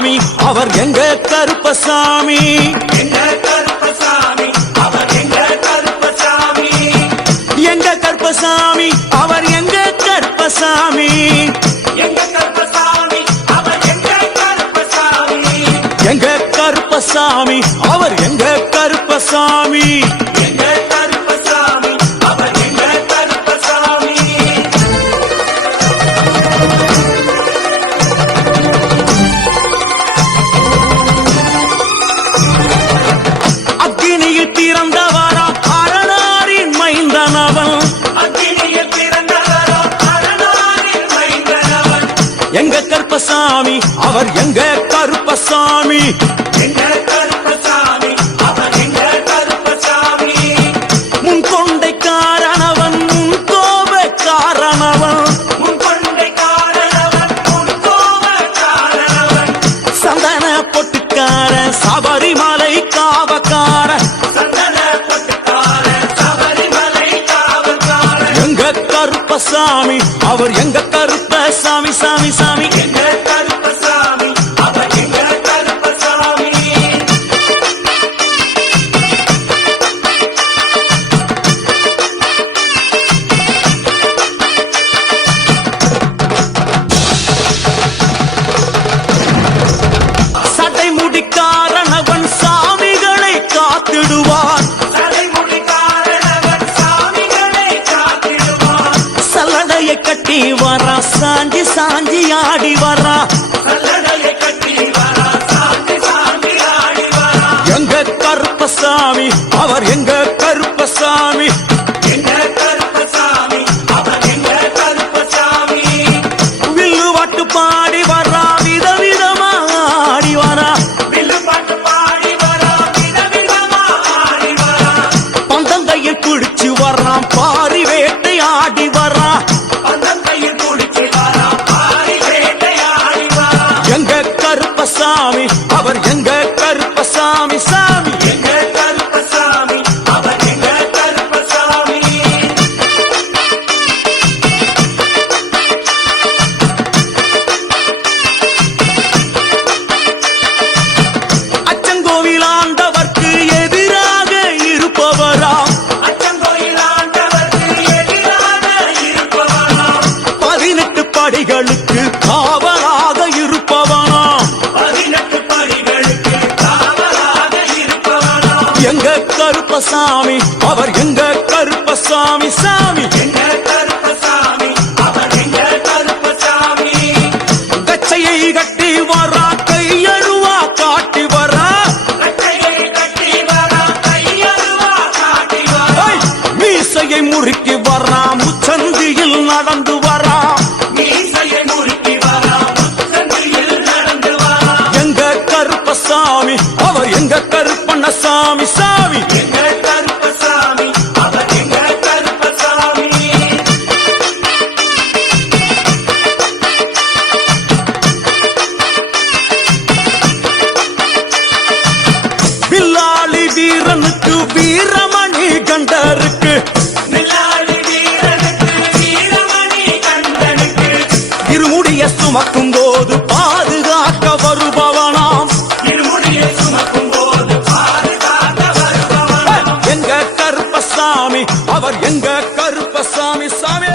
கருப்பசாமி அவர் எங்க கருப்பசாமி எங்க கருப்பசாமி அவர் எங்க கருப்பசாமி எங்க கருப்பசாமி அவர் எங்க கருப்பசாமி எங்க கருப்பசாமி அவர் எங்க கருப்பசாமி எங்க கருப்பசாமி அவர் எங்க கருப்பசாமி எங்க கருப்பசாமி அவர் எங்க கருப்பசாமி அக்னியில் பிறந்தவரா அரணாரின் மைந்தனவன் அக்னியில் பிறந்தவரோ அரணாரின் மைந்தனவன் எங்க கருப்பசாமி அவர் எங்க கருப்பசாமி எங்க கருப்பசாமி அவர் எங்க கருப்பசாமி முன் கொண்டை காரணவன் முன் கோப காரணவன் உன் கொண்டை காரணவன் உன் கோப காரணவன் சந்தன பொட்டுக்கார சபரிமலை காவக்கார சந்தன பொட்டுக்கார சபரிமலை காவல்காரன் எங்க கருப்பசாமி அவர் எங்க கருப்பசாமி சாமி சாமி எங்க கருப்பசாமி அவர் எங்க கருப்பசாமி சட்டை முடிக்காரணவன் சாமிகளை காத்திடுவான் தலைமுடி காரணவன் சாமிகளை காத்திடுவான் சல்லடையை கட்டி வரா சாஞ்சி சாஞ்சி ஆடி வரா கல்லடையை கட்டி வரா சாந்தி சாந்தி ஆடி வரா எங்க கருப்பசாமி அவர் எங்க கருப்பசாமி எங்க கருப்பசாமி அவர் எங்க கருப்பசாமி வில்லு வாட்டு பாடி வரா விதவிதமா ஆடி வரா வில்லு பாட்டு பாடி வரா விதவிதமா ஆடி வரா பந்தங்கையில் குடிச்சு வர்றான் பாரி வேட்டை ஆடி வரா பந்தங்கையில் குடிச்சு வரா பாரி வேட்டையாடி வரா எங்க கருப்பசாமி அவர் எங்க கருப்பசாமி சாமி எங்க கருப்பசாமி அவர் எங்க கருப்பசாமி அச்சங்கோவில் ஆண்டவர்க்கு எதிராக இருப்பவராம் அச்சங்கோயில் ஆண்டவருக்கு எதிராக இருப்பவனாம் 18 படிகளுக்கு காவலாக இருப்பவனாம் 18 படிகளுக்கு காவலாக இருப்பவனாம் எங்க கருப்பசாமி அவர் எங்க கருப்பசாமி சாமி எங்க கருப்பசாமி அவர் எங்க கருப்பசாமி கச்சையை கட்டி வரா கையழுவா காட்டி வரா கட்டையை கட்டி வரா கையருவா காட்டி வரா ஐ! மீசையை முறுக்கி வரா முச்சந்தியில் நடந்து வரா மீசையை முறுக்கி வரா முச்சந்தியில் நடந்து வரா எங்க கருப்பசாமி அவர் எங்க கருப்பண்ணசாமி சாமி எங்க கருப்பசாமி அவர் எங்க கருப்பசாமி வில்லாளி வீரனுக்கு வீரமணி கண்டருக்கு நிலாளி வீரனுக்கு வீரமணி கண்டனுக்கு இருமுடிய சுமக்கும் போது பாதுகாக்க வருபவனாம் இருமுடியை சுமக்கும் போது பாதுகாக்க வருபவனாம் எங்க கருப்பசாமி அவர் எங்க கருப்பசாமி சாமி